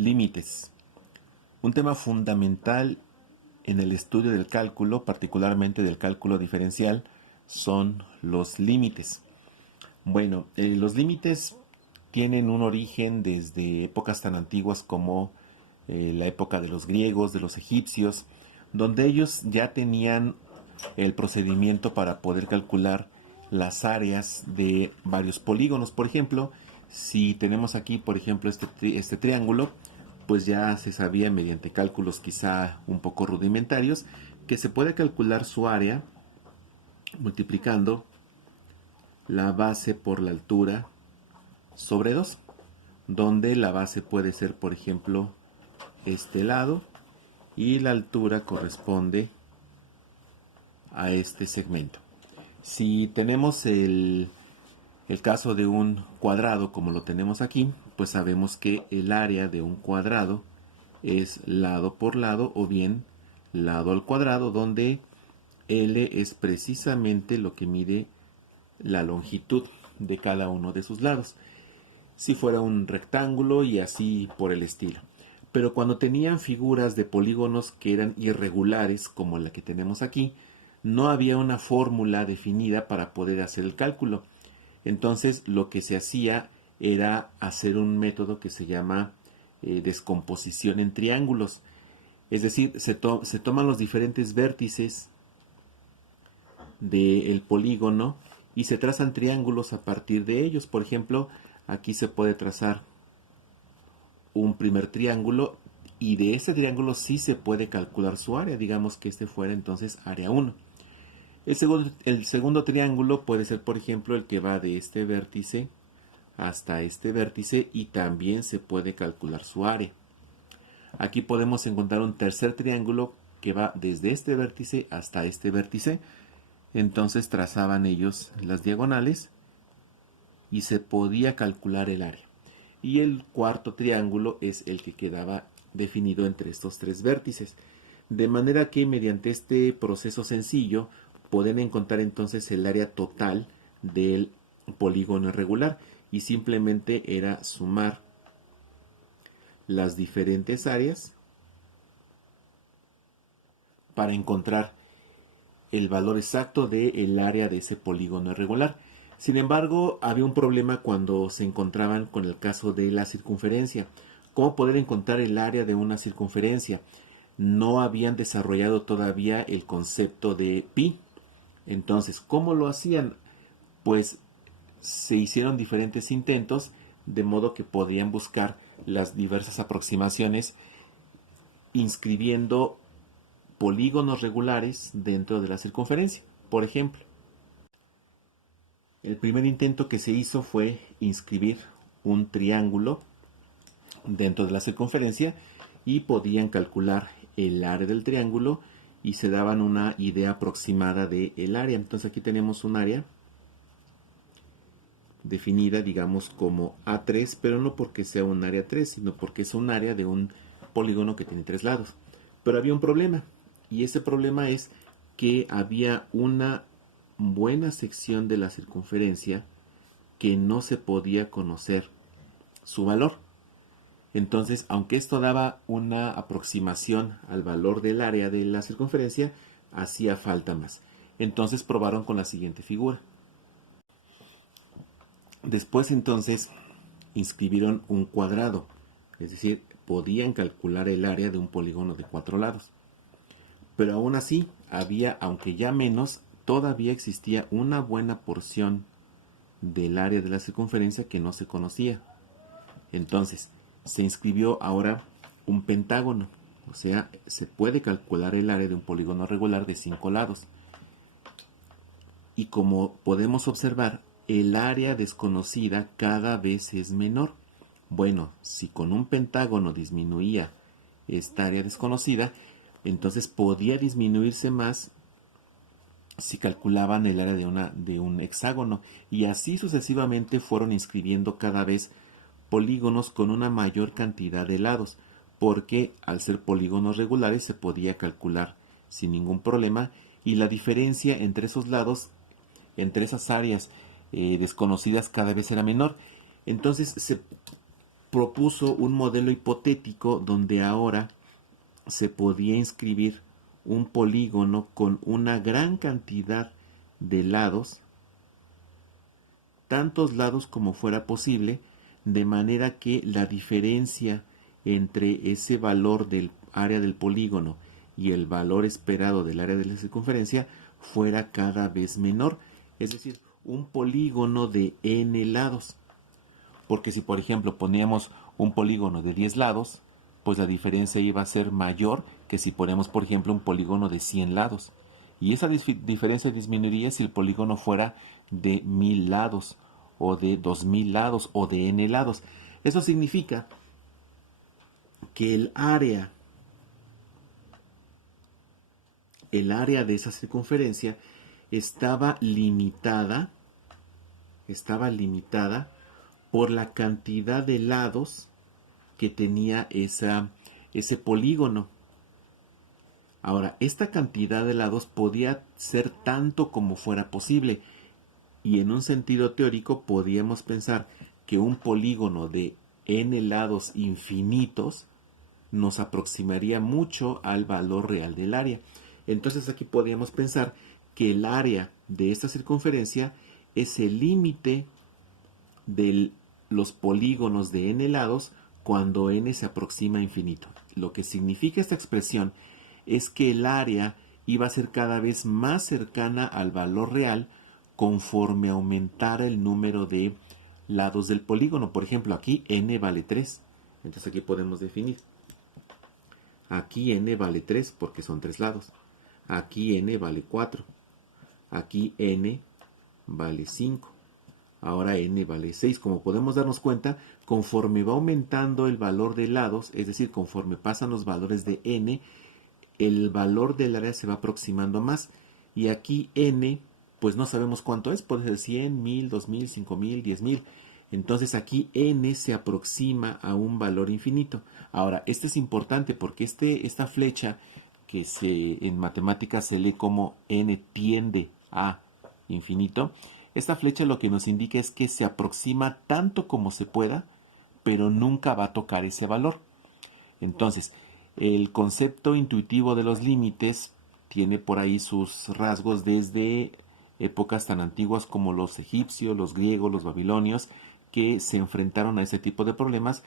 Límites. Un tema fundamental en el estudio del cálculo, particularmente del cálculo diferencial, son los límites. Bueno, los límites tienen un origen desde épocas tan antiguas como la época de los griegos, de los egipcios, donde ellos ya tenían el procedimiento para poder calcular las áreas de varios polígonos. Por ejemplo, si tenemos aquí, por ejemplo, este triángulo, pues ya se sabía mediante cálculos quizá un poco rudimentarios que se puede calcular su área multiplicando la base por la altura sobre 2, donde la base puede ser, por ejemplo, este lado y la altura corresponde a este segmento. Si tenemos el caso de un cuadrado como lo tenemos aquí, pues sabemos que el área de un cuadrado es lado por lado o bien lado al cuadrado, donde L es precisamente lo que mide la longitud de cada uno de sus lados. Si fuera un rectángulo y así por el estilo. Pero cuando tenían figuras de polígonos que eran irregulares, como la que tenemos aquí, no había una fórmula definida para poder hacer el cálculo. Entonces lo que se hacía era hacer un método que se llama descomposición en triángulos. Es decir, se toman los diferentes vértices del polígono y se trazan triángulos a partir de ellos. Por ejemplo, aquí se puede trazar un primer triángulo y de ese triángulo sí se puede calcular su área. Digamos que este fuera entonces área 1. El segundo triángulo puede ser, por ejemplo, el que va de este vértice hasta este vértice y también se puede calcular su área. Aquí podemos encontrar un tercer triángulo que va desde este vértice hasta este vértice. Entonces trazaban ellos las diagonales y se podía calcular el área. Y el cuarto triángulo es el que quedaba definido entre estos tres vértices. De manera que mediante este proceso sencillo pueden encontrar entonces el área total del polígono irregular y simplemente era sumar las diferentes áreas para encontrar el valor exacto del área de ese polígono irregular. Sin embargo, había un problema cuando se encontraban con el caso de la circunferencia. ¿Cómo poder encontrar el área de una circunferencia? No habían desarrollado todavía el concepto de pi. Entonces, ¿cómo lo hacían? Pues se hicieron diferentes intentos, de modo que podían buscar las diversas aproximaciones inscribiendo polígonos regulares dentro de la circunferencia. Por ejemplo, el primer intento que se hizo fue inscribir un triángulo dentro de la circunferencia y podían calcular el área del triángulo y se daban una idea aproximada del área. Entonces aquí tenemos un área definida, digamos, como A3, pero no porque sea un área 3, sino porque es un área de un polígono que tiene 3 lados. Pero había un problema, y ese problema es que había una buena sección de la circunferencia que no se podía conocer su valor. Entonces, aunque esto daba una aproximación al valor del área de la circunferencia, hacía falta más. Entonces probaron con la siguiente figura. Después entonces inscribieron un cuadrado, es decir, podían calcular el área de un polígono de 4 lados. Pero aún así, había, aunque ya menos, todavía existía una buena porción del área de la circunferencia que no se conocía. Entonces, se inscribió ahora un pentágono, o sea, se puede calcular el área de un polígono regular de 5 lados. Y como podemos observar, el área desconocida cada vez es menor. Bueno, si con un pentágono disminuía esta área desconocida, entonces podía disminuirse más si calculaban el área de un hexágono. Y así sucesivamente fueron inscribiendo cada vez polígonos con una mayor cantidad de lados, porque al ser polígonos regulares se podía calcular sin ningún problema y la diferencia entre esos lados, entre esas áreas desconocidas cada vez era menor. Entonces propuso un modelo hipotético donde ahora se podía inscribir un polígono con una gran cantidad de lados, tantos lados como fuera posible, de manera que la diferencia entre ese valor del área del polígono y el valor esperado del área de la circunferencia fuera cada vez menor, es decir, un polígono de n lados. Porque si por ejemplo poníamos un polígono de 10 lados, pues la diferencia iba a ser mayor que si ponemos por ejemplo un polígono de 100 lados. Y esa diferencia disminuiría si el polígono fuera de 1000 lados, o de 2000 lados, o de n lados. Eso significa que el área de esa circunferencia estaba limitada por la cantidad de lados que tenía ese polígono. Ahora, esta cantidad de lados podía ser tanto como fuera posible, y en un sentido teórico podíamos pensar que un polígono de n lados infinitos nos aproximaría mucho al valor real del área. Entonces aquí podríamos pensar que el área de esta circunferencia es el límite de los polígonos de n lados cuando n se aproxima a infinito. Lo que significa esta expresión es que el área iba a ser cada vez más cercana al valor real conforme aumentara el número de lados del polígono. Por ejemplo, aquí n vale 3. Entonces aquí podemos definir. Aquí n vale 3 porque son 3 lados. Aquí n vale 4. Aquí n vale 5. Ahora n vale 6. Como podemos darnos cuenta, conforme va aumentando el valor de lados, es decir, conforme pasan los valores de n, el valor del área se va aproximando más. Y aquí n, pues no sabemos cuánto es, puede ser 100, 1000, 2000, 5000, 10000. Entonces aquí n se aproxima a un valor infinito. Ahora, esto es importante porque esta flecha que en matemáticas se lee como n tiende a infinito, esta flecha lo que nos indica es que se aproxima tanto como se pueda, pero nunca va a tocar ese valor. Entonces, el concepto intuitivo de los límites tiene por ahí sus rasgos desde épocas tan antiguas como los egipcios, los griegos, los babilonios, que se enfrentaron a ese tipo de problemas.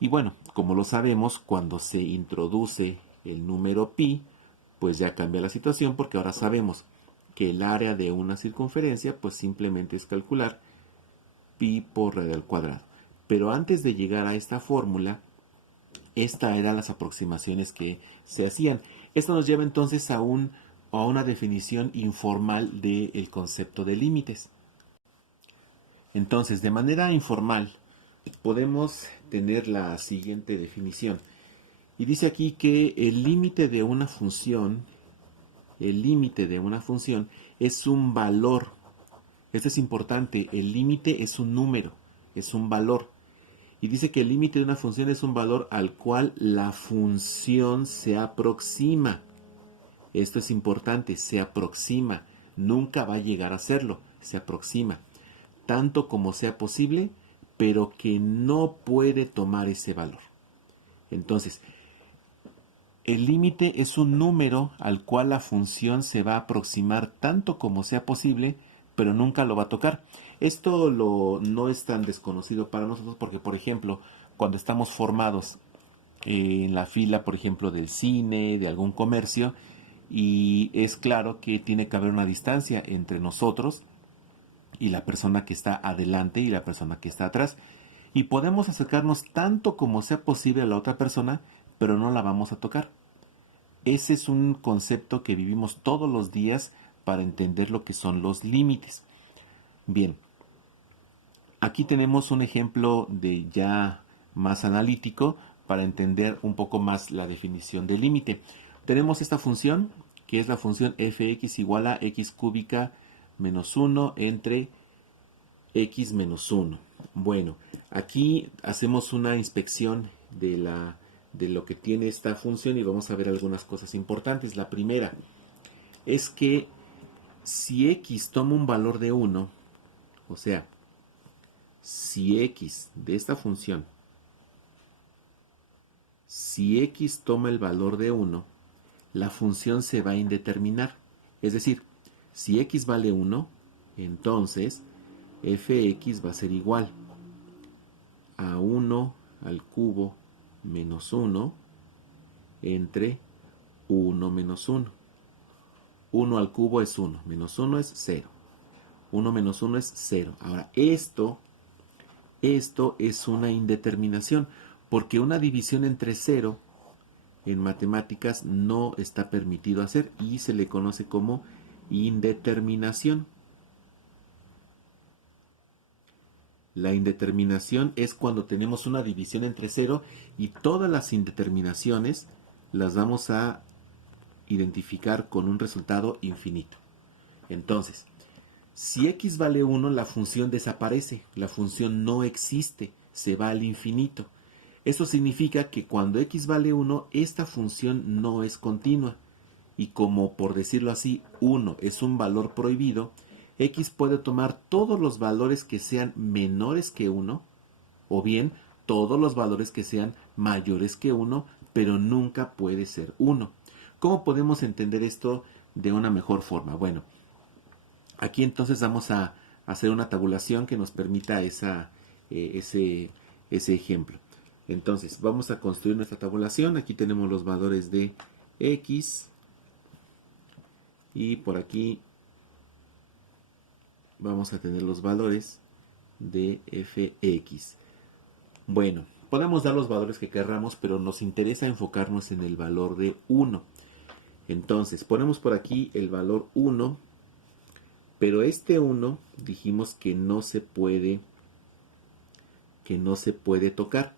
Y bueno, como lo sabemos, cuando se introduce el número pi, pues ya cambia la situación porque ahora sabemos que el área de una circunferencia pues simplemente es calcular pi por radio al cuadrado. Pero antes de llegar a esta fórmula, estas eran las aproximaciones que se hacían. Esto nos lleva entonces a una definición informal del concepto de límites. Entonces, de manera informal, podemos tener la siguiente definición. Y dice aquí que el límite de una función es un valor. Esto es importante, el límite es un número, es un valor. Y dice que el límite de una función es un valor al cual la función se aproxima. Esto es importante, se aproxima. Nunca va a llegar a serlo, se aproxima. Tanto como sea posible, pero que no puede tomar ese valor. Entonces, el límite es un número al cual la función se va a aproximar tanto como sea posible, pero nunca lo va a tocar. Esto no es tan desconocido para nosotros porque, por ejemplo, cuando estamos formados en la fila, por ejemplo, del cine, de algún comercio, y es claro que tiene que haber una distancia entre nosotros y la persona que está adelante y la persona que está atrás. Y podemos acercarnos tanto como sea posible a la otra persona, pero no la vamos a tocar. Ese es un concepto que vivimos todos los días para entender lo que son los límites. Bien, aquí tenemos un ejemplo de ya más analítico para entender un poco más la definición de límite. Tenemos esta función, que es la función fx igual a x cúbica menos 1 entre x menos 1. Bueno, aquí hacemos una inspección de lo que tiene esta función y vamos a ver algunas cosas importantes. La primera es que si x toma un valor de 1, o sea, si x de esta función si x toma el valor de 1, la función se va a indeterminar. Es decir, si x vale 1, entonces fx va a ser igual a 1 al cubo menos 1 entre 1 menos 1. 1 al cubo es 1, menos 1 es 0. 1 menos 1 es 0. Ahora, esto es una indeterminación, porque una división entre 0 en matemáticas no está permitido hacer y se le conoce como indeterminación. La indeterminación es cuando tenemos una división entre 0 y todas las indeterminaciones las vamos a identificar con un resultado infinito. Entonces, si x vale 1, la función desaparece, la función no existe, se va al infinito. Eso significa que cuando x vale 1, esta función no es continua. Y como, por decirlo así, 1 es un valor prohibido, x puede tomar todos los valores que sean menores que 1, o bien todos los valores que sean mayores que 1, pero nunca puede ser 1. ¿Cómo podemos entender esto de una mejor forma? Bueno, aquí entonces vamos a hacer una tabulación que nos permita ese ejemplo. Entonces, vamos a construir nuestra tabulación. Aquí tenemos los valores de x y por aquí vamos a tener los valores de fx. Bueno, podemos dar los valores que querramos, pero nos interesa enfocarnos en el valor de 1. Entonces, ponemos por aquí el valor 1, pero este 1 dijimos que no se puede tocar.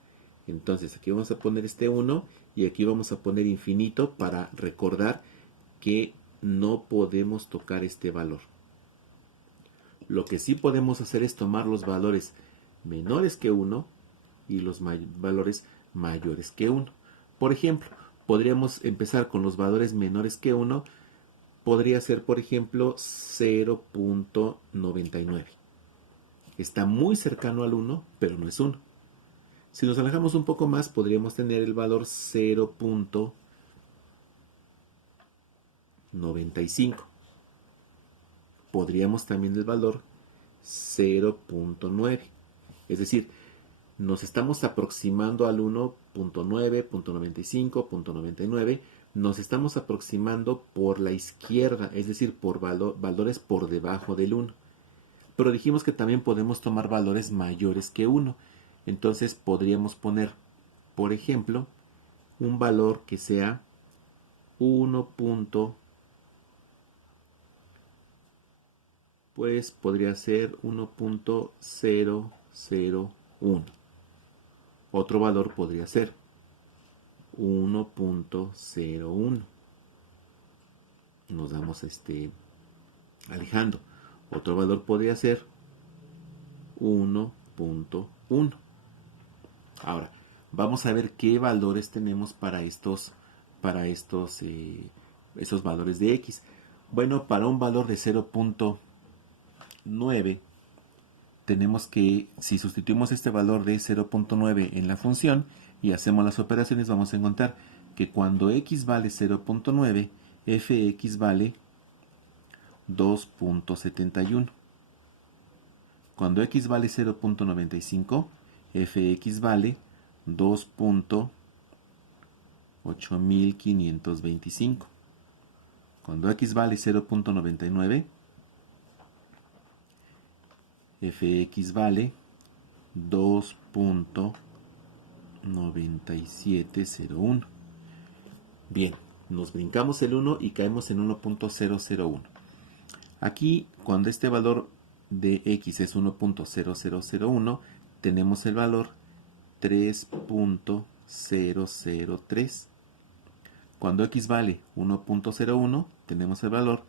Entonces, aquí vamos a poner este 1 y aquí vamos a poner infinito para recordar que no podemos tocar este valor. Lo que sí podemos hacer es tomar los valores menores que 1 y los valores mayores que 1. Por ejemplo, podríamos empezar con los valores menores que 1. Podría ser, por ejemplo, 0.99. Está muy cercano al 1, pero no es 1. Si nos alejamos un poco más, podríamos tener el valor 0.95. Podríamos también el valor 0.9. Es decir, nos estamos aproximando al 1.9, 0.95, 0.99. Nos estamos aproximando por la izquierda, es decir, por valores por debajo del 1. Pero dijimos que también podemos tomar valores mayores que 1. Entonces podríamos poner, por ejemplo, un valor que sea 1. Pues podría ser 1.001. Otro valor podría ser 1.01. Nos vamos alejando. Otro valor podría ser 1.1. Ahora, vamos a ver qué valores tenemos para esos valores de x. Bueno, para un valor de 0.9, tenemos que, si sustituimos este valor de 0.9 en la función y hacemos las operaciones, vamos a encontrar que cuando x vale 0.9, fx vale 2.71. Cuando x vale 0.95, fx vale 2.8525. Cuando x vale 0.99, fx vale 2.9701. Bien, nos brincamos el 1 y caemos en 1.001. Aquí, cuando este valor de x es 1.0001, tenemos el valor 3.003. Cuando x vale 1.01, tenemos el valor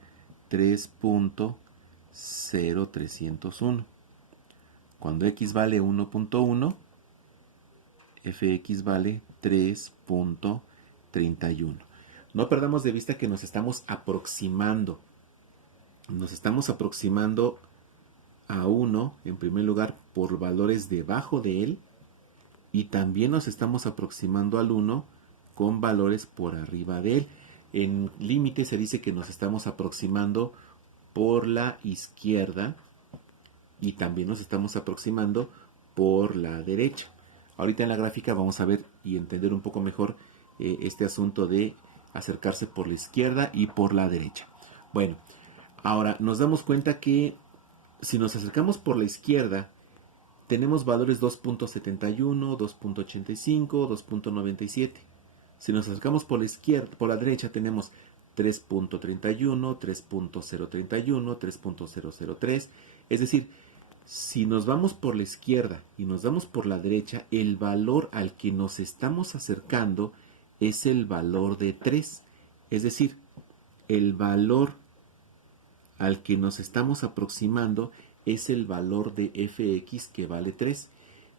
3.0301. Cuando x vale 1.1, fx vale 3.31. No perdamos de vista que nos estamos aproximando. Nos estamos aproximando a 1, en primer lugar, por valores debajo de él, y también nos estamos aproximando al 1 con valores por arriba de él. En límite se dice que nos estamos aproximando por la izquierda y también nos estamos aproximando por la derecha. Ahorita en la gráfica vamos a ver y entender un poco mejor este asunto de acercarse por la izquierda y por la derecha. Bueno, ahora nos damos cuenta que si nos acercamos por la izquierda, tenemos valores 2.71, 2.85, 2.97. Si nos acercamos por la izquierda, por la derecha tenemos 3.31, 3.031, 3.003. Es decir, si nos vamos por la izquierda y nos vamos por la derecha, el valor al que nos estamos acercando es el valor de 3. Es decir, el valor al que nos estamos aproximando es el valor de fx que vale 3.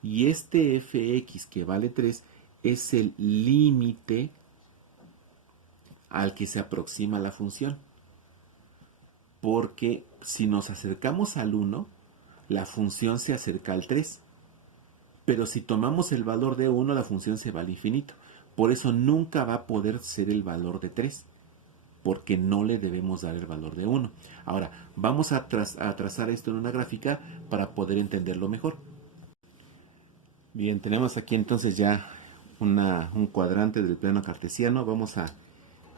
Y este fx que vale 3 es el límite al que se aproxima la función. Porque si nos acercamos al 1, la función se acerca al 3. Pero si tomamos el valor de 1, la función se va al infinito. Por eso nunca va a poder ser el valor de 3. Porque no le debemos dar el valor de 1. Ahora, vamos a trazar esto en una gráfica para poder entenderlo mejor. Bien, tenemos aquí entonces ya un cuadrante del plano cartesiano. Vamos a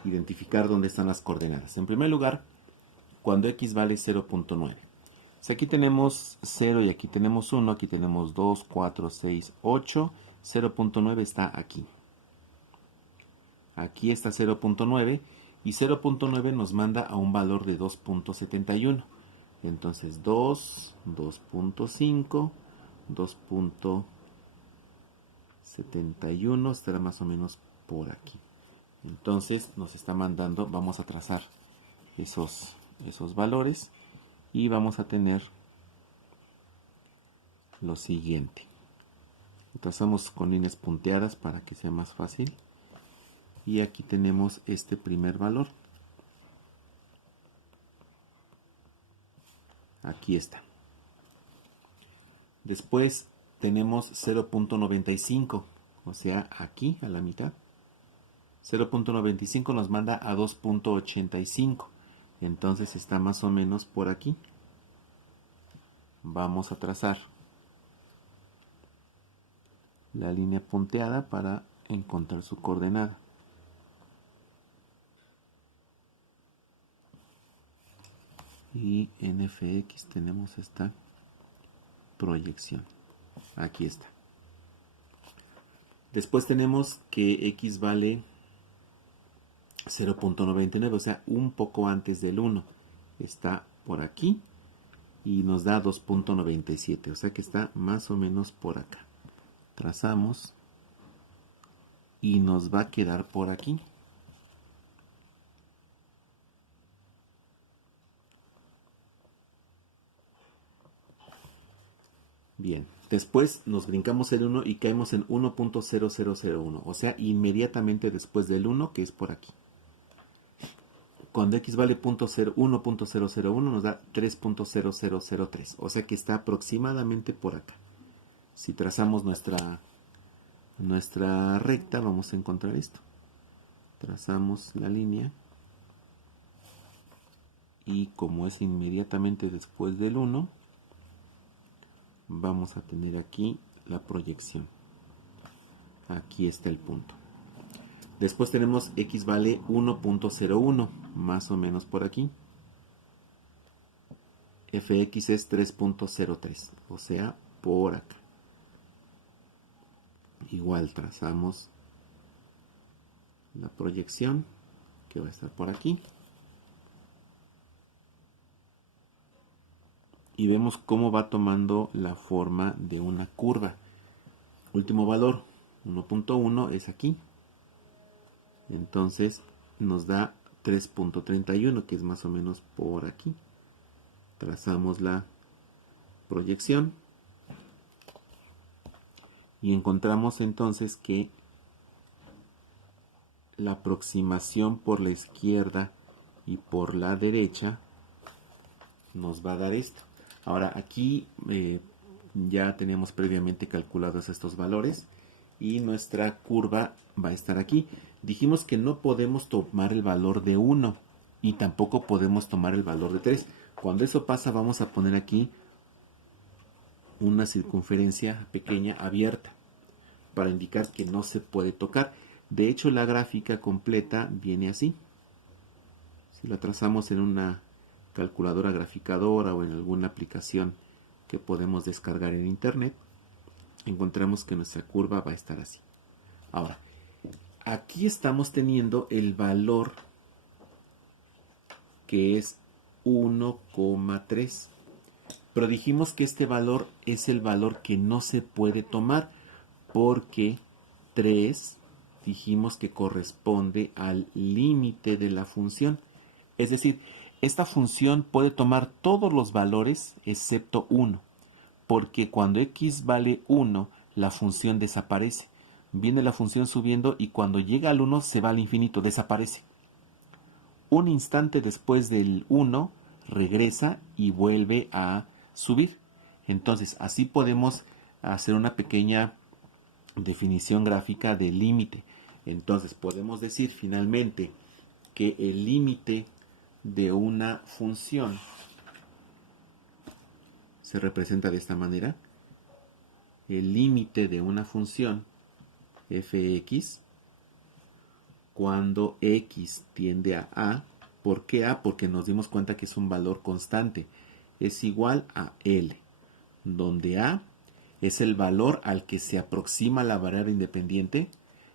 identificar dónde están las coordenadas. En primer lugar, cuando x vale 0.9. Pues aquí tenemos 0 y aquí tenemos 1, aquí tenemos 2, 4, 6, 8. 0.9 está aquí. Aquí está 0.9 y 0.9 nos manda a un valor de 2.71. Entonces 2, 2.5, 2.71 estará más o menos por aquí. Entonces nos está mandando, vamos a trazar esos valores y vamos a tener lo siguiente. Trazamos con líneas punteadas para que sea más fácil. Y aquí tenemos este primer valor. Aquí está. Después tenemos 0.95, o sea, aquí a la mitad. 0.95 nos manda a 2.85. Entonces está más o menos por aquí. Vamos a trazar la línea punteada para encontrar su coordenada. Y en fx tenemos esta proyección. Aquí está. Después tenemos que x vale 0.99, o sea, un poco antes del 1. Está por aquí y nos da 2.97, o sea que está más o menos por acá. Trazamos y nos va a quedar por aquí. Bien, después nos brincamos el 1 y caemos en 1.0001, o sea, inmediatamente después del 1, que es por aquí. Cuando x vale 1.001 nos da 3.0003, o sea que está aproximadamente por acá. Si trazamos nuestra recta, vamos a encontrar esto. Trazamos la línea y como es inmediatamente después del 1, vamos a tener aquí la proyección. Aquí está el punto. Después tenemos x vale 1.01, más o menos por aquí. Fx es 3.03, o sea, por acá. Igual trazamos la proyección, que va a estar por aquí. Y vemos cómo va tomando la forma de una curva. Último valor, 1.1 es aquí. Entonces nos da 3.31, que es más o menos por aquí. Trazamos la proyección y encontramos entonces que la aproximación por la izquierda y por la derecha nos va a dar esto. Ahora aquí ya tenemos previamente calculados estos valores y nuestra curva va a estar aquí. Dijimos que no podemos tomar el valor de 1 y tampoco podemos tomar el valor de 3. Cuando eso pasa, vamos a poner aquí una circunferencia pequeña abierta para indicar que no se puede tocar. De hecho, la gráfica completa viene así. Si la trazamos en una calculadora graficadora o en alguna aplicación que podemos descargar en internet, encontramos que nuestra curva va a estar así. Ahora, aquí estamos teniendo el valor que es 1,3. Pero dijimos que este valor es el valor que no se puede tomar porque 3 dijimos que corresponde al límite de la función. Es decir, esta función puede tomar todos los valores excepto 1, porque cuando x vale 1, la función desaparece. Viene la función subiendo y cuando llega al 1 se va al infinito, desaparece. Un instante después del 1 regresa y vuelve a subir. Entonces, así podemos hacer una pequeña definición gráfica del límite. Entonces, podemos decir finalmente que el límite de una función se representa de esta manera. El límite de una función fx cuando x tiende a a. ¿Por qué a? Porque nos dimos cuenta que es un valor constante. Es igual a L, donde a es el valor al que se aproxima la variable independiente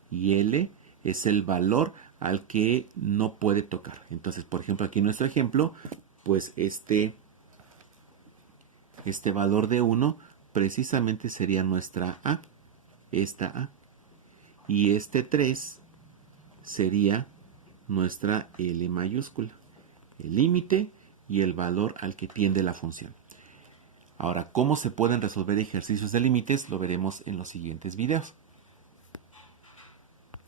y L es el valor al que no puede tocar. Entonces, por ejemplo, aquí en nuestro ejemplo, pues este valor de 1 precisamente sería nuestra a, esta a. Y este 3 sería nuestra L mayúscula, el límite y el valor al que tiende la función. Ahora, ¿cómo se pueden resolver ejercicios de límites? Lo veremos en los siguientes videos.